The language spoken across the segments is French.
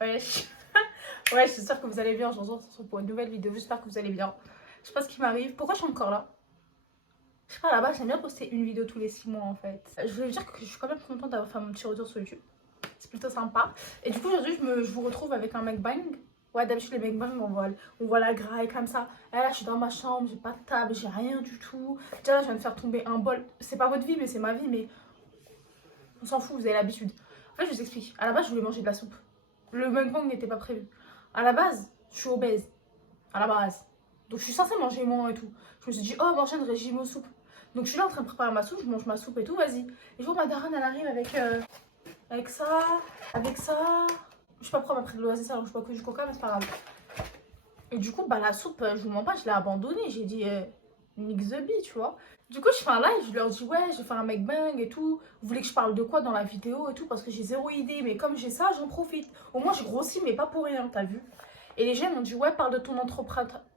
Wesh. Ouais, j'espère que vous allez bien. Aujourd'hui, on se retrouve pour une nouvelle vidéo. J'espère que vous allez bien. Je sais pas ce qui m'arrive. Pourquoi je suis encore là? Je sais pas, là-bas, j'aime bien poster une vidéo tous les 6 mois en fait. Je voulais vous dire que je suis quand même contente d'avoir fait mon petit retour sur YouTube. C'est plutôt sympa. Et du coup, aujourd'hui, je vous retrouve avec un mukbang. Ouais, d'habitude, les mukbangs, on voit la graille comme ça. Et là, je suis dans ma chambre, j'ai pas de table, j'ai rien du tout. Déjà, là, je viens de faire tomber un bol. C'est pas votre vie, mais c'est ma vie, mais on s'en fout, vous avez l'habitude. En fait, je vous explique. À la base, je voulais manger de la soupe. Le mukbang n'était pas prévu. À la base, je suis obèse. À la base. Donc, je suis censée manger moins et tout. Je me suis dit, oh, m'enchaîne régime aux soupes. Donc, je suis là en train de préparer ma soupe, je mange ma soupe et tout, vas-y. Et je vois ma daronne, elle arrive avec ça, avec ça. Je sais pas pourquoi elle m'a pris de l'oasis, alors je bois que du coca, mais c'est pas grave. Et du coup, bah, la soupe, je vous mens pas, je l'ai abandonnée. J'ai dit, nix the bee, tu vois. Du coup, je fais un live, je leur dis, ouais, je vais faire un mukbang et tout. Vous voulez que je parle de quoi dans la vidéo et tout? Parce que j'ai zéro idée, mais comme j'ai ça, j'en profite. Au moins, je grossis, mais pas pour rien, t'as vu? Et les gens m'ont dit, ouais, parle de ton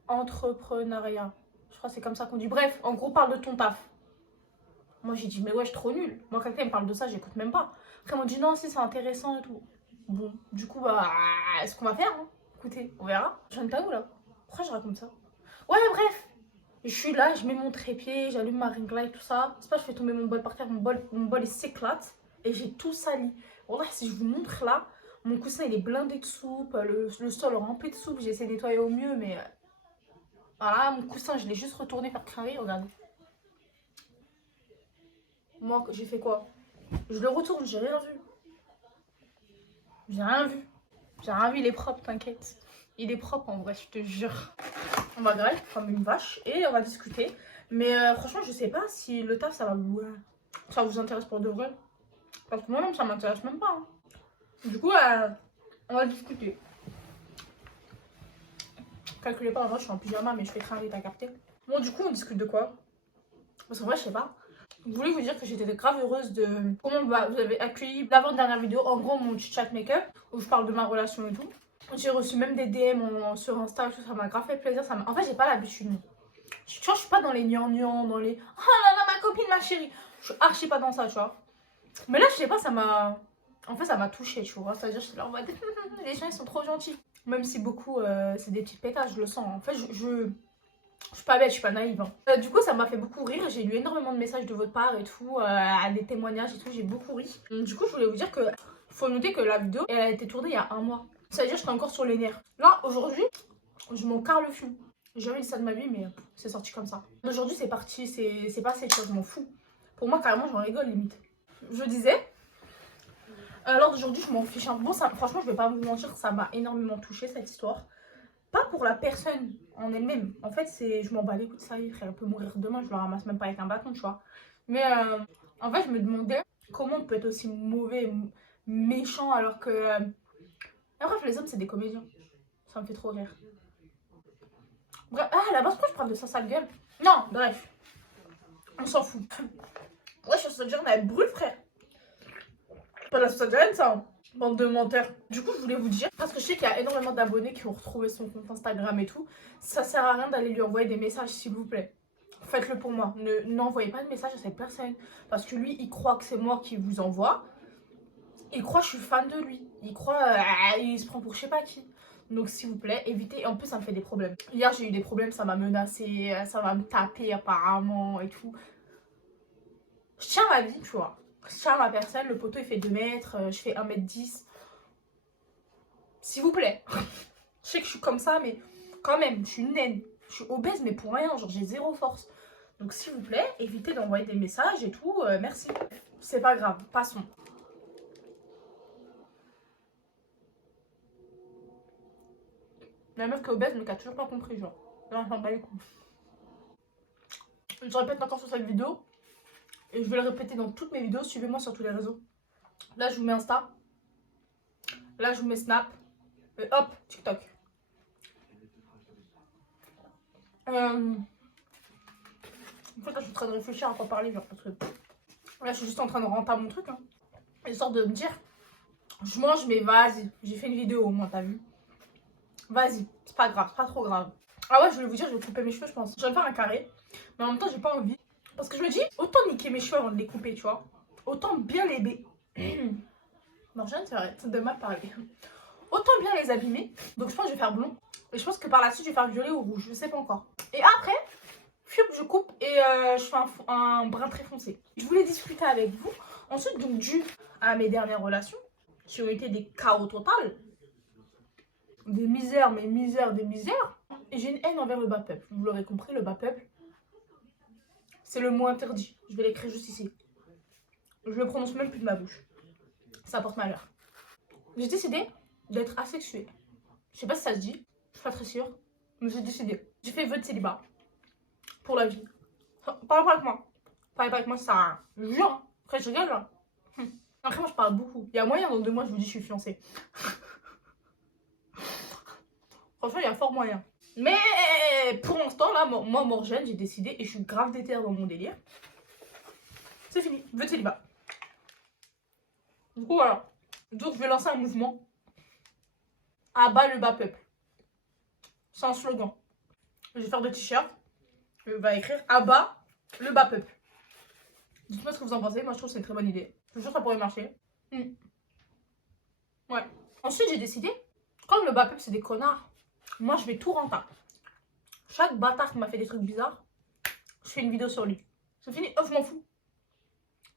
entrepreneuriat. Je crois que c'est comme ça qu'on dit. Bref, en gros, parle de ton taf. Moi, j'ai dit, mais ouais, je suis trop nulle. Moi, quelqu'un me parle de ça, j'écoute même pas. Après, ils m'ont dit, non, si, c'est intéressant et tout. Bon, du coup, bah, ce qu'on va faire, hein. Écoutez, on verra. Je viens de pas où là? Pourquoi je raconte ça? Ouais, bref. Je suis là, je mets mon trépied, j'allume ma ring light, tout ça. C'est pas, je fais tomber mon bol par terre, mon bol il s'éclate. Et j'ai tout sali. Voilà, si je vous montre là, mon coussin il est blindé de soupe, le sol rempli de soupe. J'ai essayé de nettoyer au mieux, mais voilà, mon coussin je l'ai juste retourné faire cramer, regardez. Moi, j'ai fait quoi? Je le retourne, j'ai rien vu. J'ai rien vu. J'ai rien vu, il est propre, t'inquiète. Il est propre en vrai, je te jure. On va grailler comme une vache et on va discuter. Mais franchement, je sais pas si le taf ça vous intéresse pour de vrai. Parce que moi-même, ça m'intéresse même pas. Hein. Du coup, on va discuter. Calculez pas, en vrai, je suis en pyjama, mais je fais cramer, t'as capté. Bon, du coup, on discute de quoi? Parce qu'en vrai, je sais pas. Je voulais vous dire que j'étais grave heureuse de comment vous avez accueilli l'avant-dernière vidéo, en gros mon chat make-up, où je parle de ma relation et tout. J'ai reçu même des DM sur Insta et tout, ça m'a grave fait plaisir. En fait, j'ai pas l'habitude. Tu vois, je suis pas dans les gnangnans, dans les oh là là, ma copine, ma chérie. Je suis archi pas dans ça, tu vois. Mais là, je sais pas, ça m'a. En fait, ça m'a touchée, tu vois. C'est-à-dire, je suis là en mode les gens ils sont trop gentils. Même si beaucoup, c'est des petites pétasses, je le sens. En fait, je suis pas bête, je suis pas naïve. Hein. Du coup, ça m'a fait beaucoup rire. J'ai lu énormément de messages de votre part et tout, à des témoignages et tout. J'ai beaucoup ri. Du coup, je voulais vous dire que faut noter que la vidéo, elle a été tournée il y a un mois. C'est-à-dire, j'étais encore sur les nerfs. Là, aujourd'hui, je m'en carre le fion. J'ai jamais dit ça de ma vie, mais c'est sorti comme ça. Aujourd'hui, c'est parti, c'est passé, tu vois, je m'en fous. Pour moi, carrément, j'en rigole limite. Je disais, alors d'aujourd'hui, je m'en fiche un peu. Bon, ça, franchement, je vais pas vous mentir, ça m'a énormément touchée cette histoire. Pas pour la personne en elle-même. En fait, je m'en bats les couilles, ça y est, frère, elle peut mourir demain, je le ramasse même pas avec un bâton, tu vois. Mais en fait, je me demandais comment on peut être aussi mauvais, méchant, alors que. Bref, les hommes, c'est des comédiens. Ça me fait trop rire. Bref, à la base, pourquoi je parle de sa sale gueule? Non, bref. On s'en fout. Ouais, je suis algérienne, elle brûle, frère. Pas la sauce algérienne, ça. Hein. Bande de menteurs. Du coup, je voulais vous dire, parce que je sais qu'il y a énormément d'abonnés qui ont retrouvé son compte Instagram et tout. Ça sert à rien d'aller lui envoyer des messages, s'il vous plaît. Faites-le pour moi. N'envoyez pas de message à cette personne. Parce que lui, il croit que c'est moi qui vous envoie. Il croit que je suis fan de lui. Il croit, il se prend pour je sais pas qui. Donc s'il vous plaît, évitez. Et en plus, ça me fait des problèmes. Hier, j'ai eu des problèmes, ça m'a menacé, ça va me taper apparemment et tout. Je tiens ma vie, tu vois. Je tiens ma personne, le poteau il fait 2 mètres, je fais 1m10. S'il vous plaît. Je sais que je suis comme ça, mais quand même, je suis une naine. Je suis obèse, mais pour rien, genre j'ai zéro force. Donc s'il vous plaît, évitez d'envoyer des messages et tout, merci. C'est pas grave, passons. La meuf qui est obèse, mais qui a toujours pas compris, genre. Non, j'en bats les couilles. Je répète encore sur cette vidéo. Et je vais le répéter dans toutes mes vidéos. Suivez-moi sur tous les réseaux. Là, je vous mets Insta. Là, je vous mets Snap. Et hop, TikTok. En fait, là, je suis en train de réfléchir à quoi parler. Genre, parce que là, je suis juste en train de rentrer mon truc. Hein. Histoire de me dire, je mange, mais vas-y. J'ai fait une vidéo au moins, t'as vu? Vas-y, c'est pas grave, c'est pas trop grave. Ah ouais, je voulais vous dire, je vais couper mes cheveux, je pense. Je vais faire un carré. Mais en même temps, j'ai pas envie. Parce que je me dis, autant niquer mes cheveux avant de les couper, tu vois. Autant bien les Morgane, c'est vrai, de mal parler. autant bien les abîmer. Donc je pense que je vais faire blond. Et je pense que par la suite je vais faire violet ou rouge, je sais pas encore. Et après, je coupe et je fais un brun très foncé. Je voulais discuter avec vous. Ensuite, donc dû à mes dernières relations, qui ont été des chaos total, des misères, mais misères, des misères, et j'ai une haine envers le bas peuple. Vous l'aurez compris, le bas peuple, c'est le mot interdit. Je vais l'écrire juste ici. Je le prononce même plus de ma bouche. Ça porte malheur. J'ai décidé d'être asexuée. Je sais pas si ça se dit, je suis pas très sûre, mais j'ai décidé. J'ai fait vœu de célibat pour la vie. Parlez pas avec moi. Parlez pas avec moi, ça sert à rien. Je vous jure, hein. Après je rigole là. Après moi je parle beaucoup. Il y a moyen dans 2 mois je vous dis je suis fiancée. Franchement il y a fort moyen. Mais pour l'instant là, moi Morgane j'ai décidé et je suis grave déter dans mon délire. C'est fini, vœu de célibat. Du coup voilà. Donc je vais lancer un mouvement. À bas le bas peuple. C'est un slogan. Je vais faire des t-shirts. Je vais écrire à bas le bas peuple. Dites-moi ce que vous en pensez. Moi je trouve que c'est une très bonne idée. Je suis sûre que ça pourrait marcher. Ouais. Ensuite j'ai décidé, comme le bas peuple c'est des connards, moi je vais tout rentrer. Chaque bâtard qui m'a fait des trucs bizarres, je fais une vidéo sur lui. C'est fini, je m'en fous.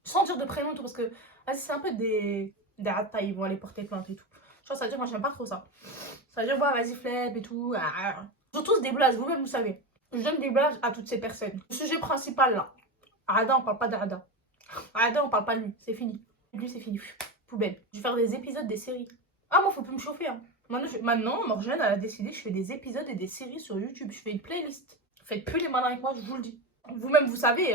Sans dire de prénom et tout, parce que c'est un peu des atta, ils vont aller porter plainte et tout. Je pense que ça veut dire, moi j'aime pas trop ça. Ça veut dire, ouais, vas-y, flemme et tout. Ils ont tous des blagues, vous-même vous savez. Je donne des blagues à toutes ces personnes. Le sujet principal là, Ada, on parle pas d'Ada. Ada, on parle pas de lui, c'est fini. Lui, c'est fini. Poubelle. Je vais faire des épisodes des séries. Ah, moi, faut plus me chauffer. Hein. Maintenant, Morgane, elle a décidé, je fais des épisodes et des séries sur YouTube. Je fais une playlist. Faites plus les malins avec moi, je vous le dis. Vous-même, vous savez,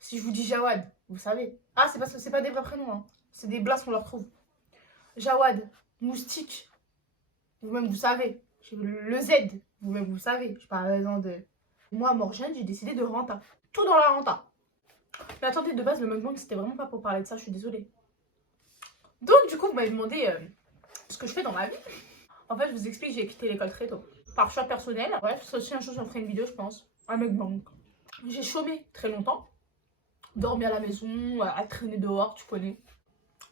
si je vous dis Jawad, vous savez. Ah, c'est parce que c'est pas des vrais prénoms. Hein. C'est des blagues qu'on leur trouve. Jawad, Moustique. Vous-même, vous savez. Le Z, vous-même, vous savez. Je parle de... Moi, Morgane, j'ai décidé de renta. Tout dans la renta. Mais attendez, de base, le mukbang, c'était vraiment pas pour parler de ça, je suis désolée. Donc, du coup, vous m'avez demandé ce que je fais dans ma vie. En fait, je vous explique, j'ai quitté l'école très tôt. Par choix personnel. Bref, c'est aussi un jour, j'en ferai une vidéo, je pense. Un mukbang. J'ai chômé très longtemps. Dormi à la maison, à traîner dehors, tu connais.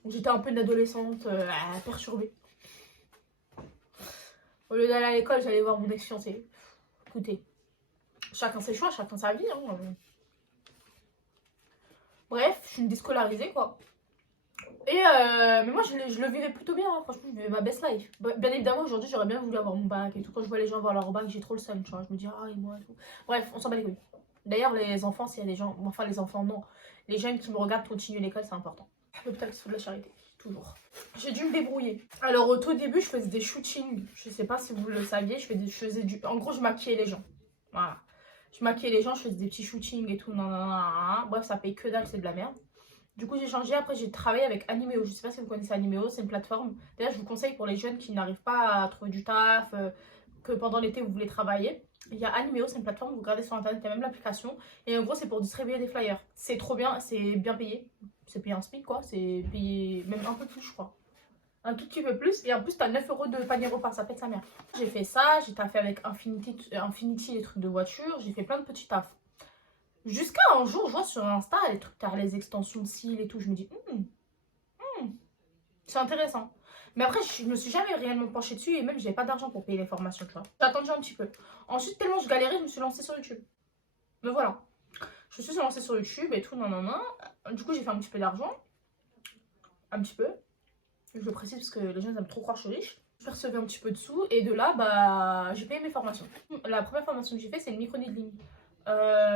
J'étais un peu une adolescente perturbée. Au lieu d'aller à l'école, j'allais voir mon ex-fiancé. Écoutez, chacun ses choix, chacun sa vie. Hein. Bref, je suis une déscolarisée, quoi. Et mais moi, je le vivais plutôt bien. Hein. Franchement, je vivais ma best life. Bien évidemment, aujourd'hui, j'aurais bien voulu avoir mon bac et tout. Quand je vois les gens avoir leur bac, j'ai trop le seum, tu vois. Je me dis, ah, et moi et tout. Bref, on s'en bat les couilles. D'ailleurs, les enfants, s'il y a des gens... Enfin, les enfants, non. Les jeunes qui me regardent continuer l'école, c'est important. L'hôpital qui se fout de la charité. Toujours. J'ai dû me débrouiller. Alors, au tout début, je faisais des shootings. Je sais pas si vous le saviez. En gros, je maquillais les gens. Voilà. Je maquillais les gens, je faisais des petits shootings et tout. Non, non, non, non. Bref, ça paye que dalle, c'est de la merde. Du coup, j'ai changé. Après, j'ai travaillé avec Animeo. Je sais pas si vous connaissez Animeo, c'est une plateforme. D'ailleurs, je vous conseille pour les jeunes qui n'arrivent pas à trouver du taf, que pendant l'été, vous voulez travailler. Il y a Animeo, c'est une plateforme, vous regardez sur internet, il y a même l'application. Et en gros, c'est pour distribuer des flyers. C'est trop bien, c'est bien payé. C'est payé un SMIC, quoi. C'est payé même un peu plus, je crois. Un tout petit peu plus. Et en plus, t'as 9 € de panier repas, ça pète sa mère. J'ai fait ça, j'ai taffé avec Infinity, les trucs de voiture. J'ai fait plein de petits tafs. Jusqu'à un jour, je vois sur Insta les trucs, t'as les extensions de cils et tout. Je me dis, c'est intéressant. Mais après, je me suis jamais réellement penchée dessus et même j'avais pas d'argent pour payer les formations, tu vois. J'ai attendu un petit peu. Ensuite, tellement je galérais, je me suis lancée sur YouTube. Mais voilà. Je me suis lancée sur YouTube et tout, non, non, non. Du coup, j'ai fait un petit peu d'argent. Un petit peu. Je le précise parce que les gens aiment trop croire que je suis riche. Je percevais un petit peu de sous et de là, bah, j'ai payé mes formations. La première formation que j'ai fait, c'est le micro-needling.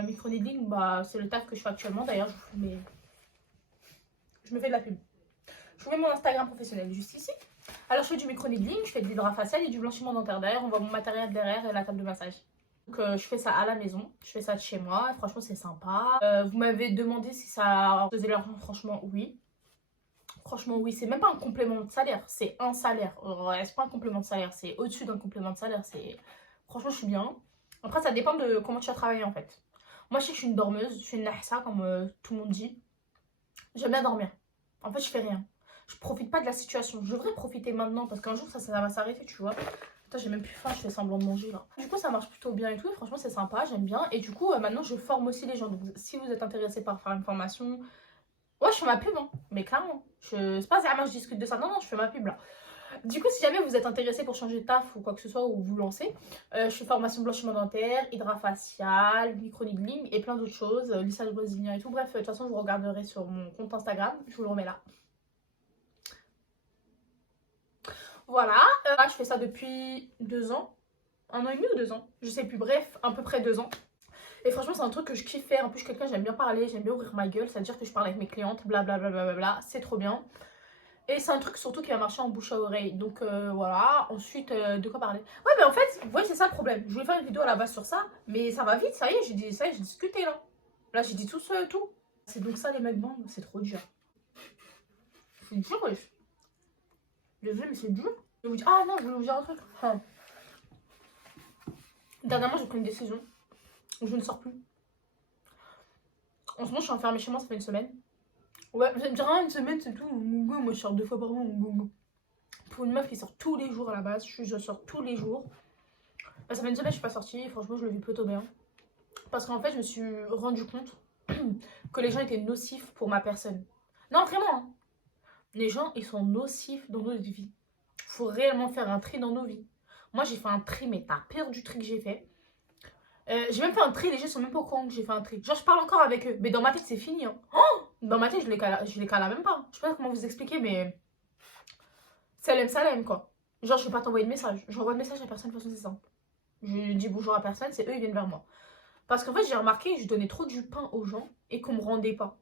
Micro-needling, bah, c'est le taf que je fais actuellement. D'ailleurs, je me fais de la pub. Je vous mets mon Instagram professionnel juste ici. Alors, je fais du micro-needling, je fais de l'hydrafacial et du blanchiment dentaire. D'ailleurs, on voit mon matériel derrière et la table de massage. Donc, je fais ça à la maison. Je fais ça de chez moi. Et franchement, c'est sympa. Vous m'avez demandé si ça faisait l'argent. Franchement, oui. Franchement, oui. C'est même pas un complément de salaire. C'est un salaire. Ouais, c'est pas un complément de salaire. C'est au-dessus d'un complément de salaire. Franchement, je suis bien. Après, ça dépend de comment tu as travaillé, en fait. Moi, je sais que je suis une dormeuse. Je suis une nahsa, comme tout le monde dit. J'aime bien dormir. En fait, je fais rien. Je profite pas de la situation. Je devrais profiter maintenant parce qu'un jour ça va s'arrêter, tu vois. Putain, j'ai même plus faim, je fais semblant de manger là. Du coup, ça marche plutôt bien et tout. Et franchement, c'est sympa, j'aime bien. Et du coup, maintenant, je forme aussi les gens. Donc, si vous êtes intéressé par faire une formation, ouais, je fais ma pub, hein. Mais clairement, c'est pas vraiment je discute de ça. Non, non, je fais ma pub là. Du coup, si jamais vous êtes intéressé pour changer de taf ou quoi que ce soit, ou vous lancez, je fais formation blanchiment dentaire, hydrafacial, microneedling et plein d'autres choses, lissage brésilien et tout. Bref, de toute façon, vous regarderez sur mon compte Instagram, je vous le remets là. Voilà, je fais ça depuis 2 ans, 1 an et demi ou 2 ans, je sais plus, bref, à peu près 2 ans. Et franchement, c'est un truc que je kiffe faire. En plus, je suis quelqu'un, j'aime bien parler, j'aime bien ouvrir ma gueule, c'est-à-dire que je parle avec mes clientes, blablabla, bla bla bla bla, c'est trop bien. Et c'est un truc surtout qui va marcher en bouche à oreille. Donc voilà. Ensuite, de quoi parler? Ouais, mais en fait, vous voyez, c'est ça le problème. Je voulais faire une vidéo à la base sur ça, mais ça va vite, ça y est, j'ai dit, ça y est, j'ai discuté là. Là, j'ai dit tout ça et tout. C'est donc ça les mecs bandes, c'est trop dur. C'est dur, wesh. Désolé, mais c'est dur. Je vais vous dire, ah non, je voulais vous dire un truc. Dernièrement, j'ai pris une décision. Je ne sors plus. En ce moment, je suis enfermée chez moi, ça fait une semaine. Ouais, vous allez me dire, ah, une semaine, c'est tout. Moi, je sors 2 fois par mois. Pour une meuf qui sort tous les jours à la base, je sors tous les jours. Bah, ça fait une semaine que je suis pas sortie, et franchement, je le vis plutôt bien. Parce qu'en fait, je me suis rendu compte que les gens étaient nocifs pour ma personne. Non, vraiment, hein. Les gens, ils sont nocifs dans notre vie. Faut réellement faire un tri dans nos vies. Moi, j'ai fait un tri, mais t'as peur du tri que j'ai fait. J'ai même fait un tri, les gens sont même pas au courant que j'ai fait un tri. Genre, je parle encore avec eux, mais dans ma tête, c'est fini. Hein. Oh, dans ma tête, je les cala même pas. Je sais pas comment vous expliquer, mais Salem, quoi. Genre, je vais pas t'envoyer de message. J'envoie de message à personne, de toute façon, c'est simple. Je dis bonjour à personne, c'est eux, ils viennent vers moi. Parce qu'en fait, j'ai remarqué que je donnais trop du pain aux gens et qu'on me rendait pas.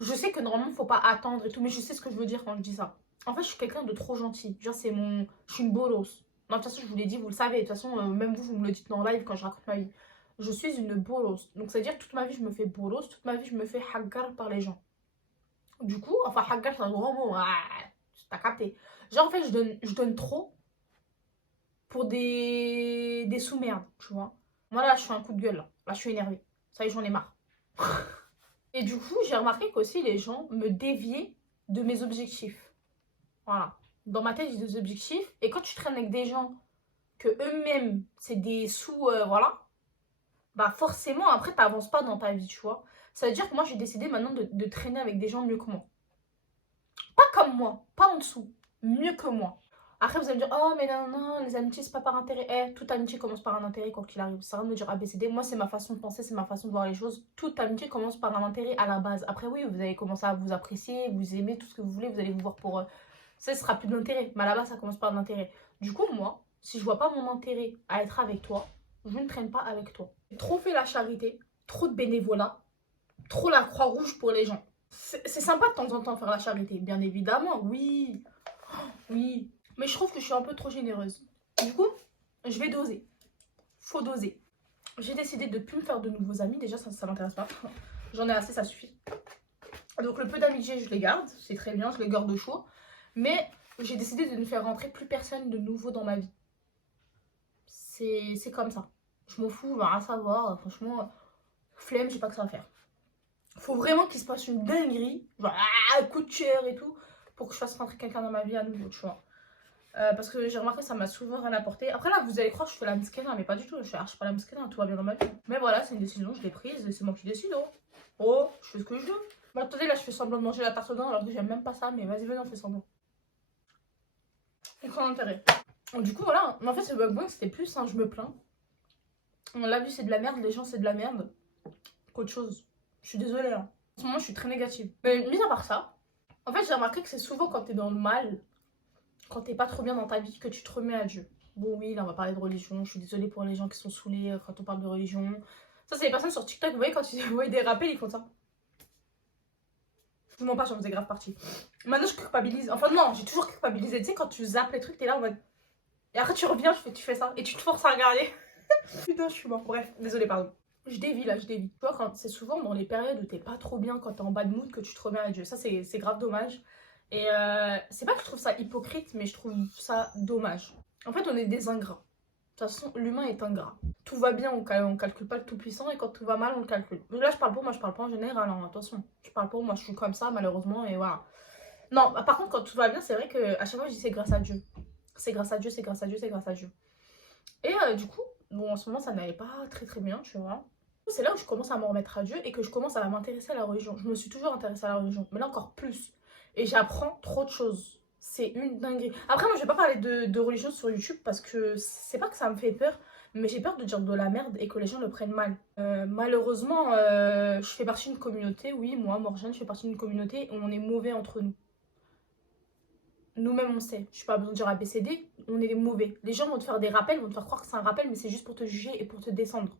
Je sais que normalement, faut pas attendre et tout, mais je sais ce que je veux dire quand je dis ça. En fait, je suis quelqu'un de trop gentil. Genre, c'est mon. Je suis une bolos. Non, de toute façon, je vous l'ai dit, vous le savez. De toute façon, même vous, vous me le dites en live quand je raconte ma vie. Je suis une bolos. Donc, c'est-à-dire que toute ma vie, je me fais bolos. Toute ma vie, je me fais haggar par les gens. Du coup, enfin, haggar, c'est un grand mot. Ah, t'as capté. Genre, en fait, je donne trop pour des sous-merdes, tu vois. Moi, là, je fais un coup de gueule, là. Là, je suis énervée. Ça y est, j'en ai marre. Et du coup, j'ai remarqué qu'aussi, les gens me déviaient de mes objectifs. Voilà. Dans ma tête, j'ai des objectifs. Et quand tu traînes avec des gens que eux-mêmes, c'est des sous, voilà, bah forcément, après, t'avances pas dans ta vie, tu vois. Ça veut dire que moi, j'ai décidé maintenant de traîner avec des gens mieux que moi. Pas comme moi, pas en dessous, mieux que moi. Après, vous allez me dire, oh, mais non, non, les amitiés, c'est pas par intérêt. Eh, toute amitié commence par un intérêt, quoi qu'il arrive. Ça va me dire ABCD. Moi, c'est ma façon de penser, c'est ma façon de voir les choses. Toute amitié commence par un intérêt à la base. Après, oui, vous allez commencer à vous apprécier, vous aimer, tout ce que vous voulez, vous allez vous voir pour. Ça, ce sera plus de l'intérêt. Mais à la base, ça commence par de l'intérêt. Du coup, moi, si je vois pas mon intérêt à être avec toi, je ne traîne pas avec toi. Trop fait la charité, trop de bénévolat, trop la Croix-Rouge pour les gens. C'est sympa de temps en temps faire la charité, bien évidemment, oui. Oui. Mais je trouve que je suis un peu trop généreuse. Du coup, je vais doser. Faut doser. J'ai décidé de ne plus me faire de nouveaux amis. Déjà, ça m'intéresse pas. J'en ai assez, ça suffit. Donc, le peu d'amis que j'ai, je les garde. C'est très bien, je les garde au chaud. Mais j'ai décidé de ne faire rentrer plus personne de nouveau dans ma vie. C'est comme ça. Je m'en fous, va rien savoir. Franchement, flemme, j'ai pas que ça à faire. Faut vraiment qu'il se passe une dinguerie. Genre, coup de cœur et tout. Pour que je fasse rentrer quelqu'un dans ma vie à nouveau, tu vois. Parce que j'ai remarqué que ça m'a souvent rien apporté. Après là, vous allez croire que je fais la mesquena, mais pas du tout. Je fais archi pas la mesquena, tout va bien dans ma vie. Mais voilà, c'est une décision, je l'ai prise et c'est moi qui décide. Oh, oh, je fais ce que je veux. Bon, attendez, là, je fais semblant de manger la tarte aux dents alors que j'aime même pas ça. Mais vas-y, venez, on fait semblant. Aucun intérêt. Du coup, voilà. Mais en fait, ce mukbang, c'était plus, hein, je me plains. La vie, c'est de la merde, les gens, c'est de la merde. Qu'autre chose. Je suis désolée, hein. En ce moment, je suis très négative. Mais mis à part ça, en fait, j'ai remarqué que c'est souvent quand t'es dans le mal, quand t'es pas trop bien dans ta vie, que tu te remets à Dieu. Bon, oui, là, on va parler de religion. Je suis désolée pour les gens qui sont saoulés quand on parle de religion. Ça, c'est les personnes sur TikTok, vous voyez, quand ils voient des rappels, ils font ça. Je vous mens pas, j'en faisais grave partie. Maintenant, je culpabilise. Enfin, non, j'ai toujours culpabilisé. Tu sais, quand tu zappes les trucs, t'es là en mode. Et après, tu reviens, tu fais ça. Et tu te forces à regarder. Putain, je suis mort. Bref, désolée, pardon. Je dévie là, je dévie. Tu vois, quand c'est souvent dans les périodes où t'es pas trop bien, quand t'es en bad mood, que tu te remets à Dieu. Ça, c'est grave dommage. Et c'est pas que je trouve ça hypocrite, mais je trouve ça dommage. En fait, on est des ingrats. De toute façon, l'humain est ingrat. Tout va bien, on calcule pas le tout-puissant, et quand tout va mal, on le calcule. Mais là, je parle pour moi, je parle pas en général, hein, attention. Je parle pour moi, je suis comme ça, malheureusement, et voilà. Non, par contre, quand tout va bien, c'est vrai qu'à chaque fois, je dis c'est grâce à Dieu. C'est grâce à Dieu, c'est grâce à Dieu, c'est grâce à Dieu. Et du coup, bon, en ce moment, ça n'allait pas très très bien, tu vois. C'est là où je commence à m'en remettre à Dieu et que je commence à m'intéresser à la religion. Je me suis toujours intéressée à la religion, mais là encore plus. Et j'apprends trop de choses. C'est une dinguerie. Après, moi, je vais pas parler de religion sur YouTube parce que c'est pas que ça me fait peur, mais j'ai peur de dire de la merde et que les gens le prennent mal. Malheureusement, je fais partie d'une communauté, oui, moi, Morgane, je fais partie d'une communauté où on est mauvais entre nous. Nous-mêmes, on sait. Je suis pas besoin de dire ABCD, on est mauvais. Les gens vont te faire des rappels, vont te faire croire que c'est un rappel, mais c'est juste pour te juger et pour te descendre.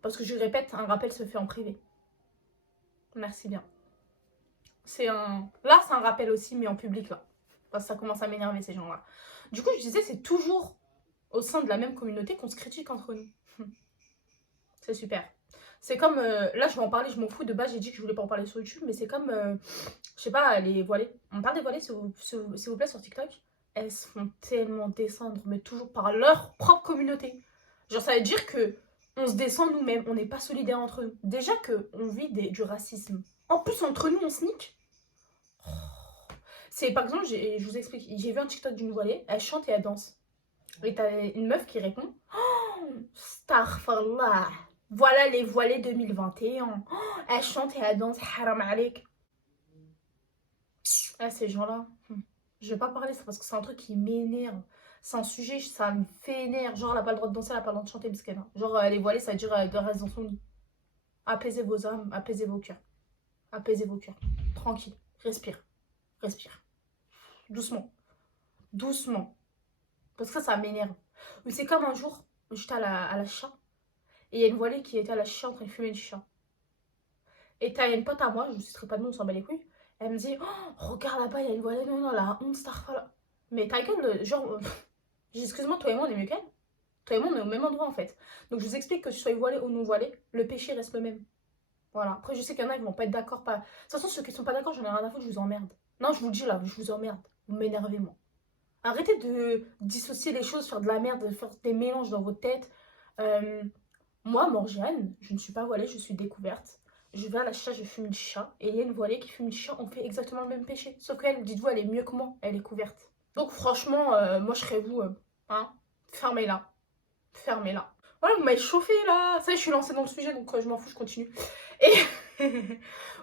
Parce que je répète, un rappel se fait en privé. Merci bien. Là, c'est un rappel aussi, mais en public, là. Parce que ça commence à m'énerver, ces gens-là. Du coup, je disais, c'est toujours au sein de la même communauté qu'on se critique entre nous. C'est super. C'est comme, là, je vais en parler, je m'en fous. De base, j'ai dit que je voulais pas en parler sur YouTube, mais c'est comme, je sais pas, les voilées. On parle des voilées, s'il vous plaît, sur TikTok. Elles se font tellement descendre, mais toujours par leur propre communauté. Genre, ça veut dire que on se descend nous-mêmes, on n'est pas solidaires entre nous. Déjà qu'on vit du racisme. En plus, entre nous, on se nique. C'est par exemple, je vous explique, j'ai vu un TikTok d'une voilée, elle chante et elle danse. Et t'as une meuf qui répond oh, Starfallah, voilà les voilées 2021. Oh, elle chante et elle danse, haram alik. Ah, ces gens-là, je vais pas parler ça parce que c'est un truc qui m'énerve. C'est un sujet, ça me fait énerve. Genre, elle a pas le droit de danser, elle a pas le droit de chanter, parce qu'elle genre, les voilées, ça veut dire qu'elle reste dans son lit. Apaisez vos âmes, apaisez vos cœurs. Apaisez vos cœurs. Tranquille, respire, respire. Doucement, doucement. Parce que ça m'énerve. C'est comme un jour, j'étais à la chicha. Et il y a une voilée qui était à la chicha en train de fumer du chicha. Et t'as une pote à moi, je ne citerai pas de nom, on s'en bat les couilles. Elle me dit oh, regarde là-bas, il y a une voilée. Non, non, la honte, starfala. Mais ta gueule, genre. J'ai dit excuse-moi, toi et moi, on est mieux qu'elle. Toi et moi, on est au même endroit en fait. Donc je vous explique que tu sois voilée ou non voilée, le péché reste le même. Voilà. Après, je sais qu'il y en a qui vont pas être d'accord. De toute façon, ceux qui sont pas d'accord, j'en ai rien à foutre, je vous emmerde. Non, je vous le dis là, je vous emmerde. Vous m'énervez, moi. Arrêtez de dissocier les choses, faire de la merde, de faire des mélanges dans votre tête. Moi, Morgiane, je ne suis pas voilée, je suis découverte. Je vais à la chicha, je fume du chat. Et il y a une voilée qui fume du chat, on fait exactement le même péché. Sauf qu'elle, dites-vous, elle est mieux que moi, elle est couverte. Donc franchement, moi je serais vous, hein, fermez-la. Fermez-la. Voilà, vous m'avez chauffé là. Ça y est, je suis lancée dans le sujet, donc je m'en fous, je continue. Et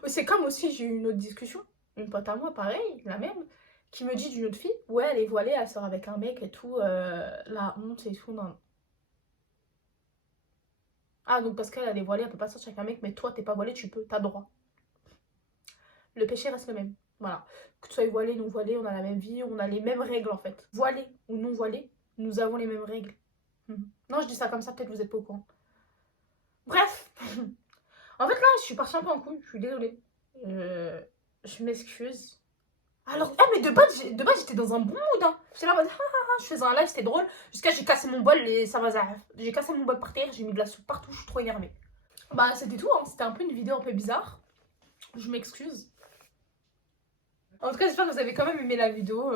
c'est comme aussi, j'ai eu une autre discussion. Une pote à moi, pareil, la même, qui me dit d'une autre fille, ouais, elle est voilée, elle sort avec un mec et tout, la honte et tout, non. Ah, donc parce qu'elle est voilée, elle peut pas sortir avec un mec, mais toi, t'es pas voilée, tu peux, t'as droit. Le péché reste le même. Voilà. Que tu sois voilée, non voilée, on a la même vie, on a les mêmes règles en fait. Voilée ou non voilée, nous avons les mêmes règles. Non, je dis ça comme ça, peut-être vous êtes pas au courant. Bref. En fait, là, je suis partie un peu en couille, je suis désolée. Je m'excuse. Alors, mais de base, j'étais dans un bon mood. Hein. J'étais là, je faisais un live, c'était drôle. Jusqu'à j'ai cassé mon bol et ça va, j'ai cassé mon bol par terre, j'ai mis de la soupe partout, je suis trop énervée. Bah, c'était tout, hein. C'était un peu une vidéo un peu bizarre. Je m'excuse. En tout cas, j'espère que vous avez quand même aimé la vidéo.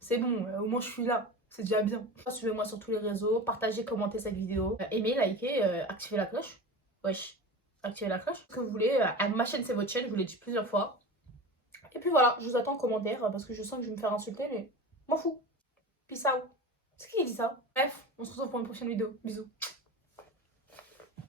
C'est bon, au moins je suis là. C'est déjà bien. Suivez-moi sur tous les réseaux, partagez, commentez cette vidéo. Aimez, likez, activez la cloche. Wesh, activez la cloche. Ce que vous voulez, ma chaîne c'est votre chaîne, je vous l'ai dit plusieurs fois. Et puis voilà, je vous attends en commentaire parce que je sens que je vais me faire insulter, mais m'en fous. Peace out. C'est qui dit ça? Bref, on se retrouve pour une prochaine vidéo. Bisous.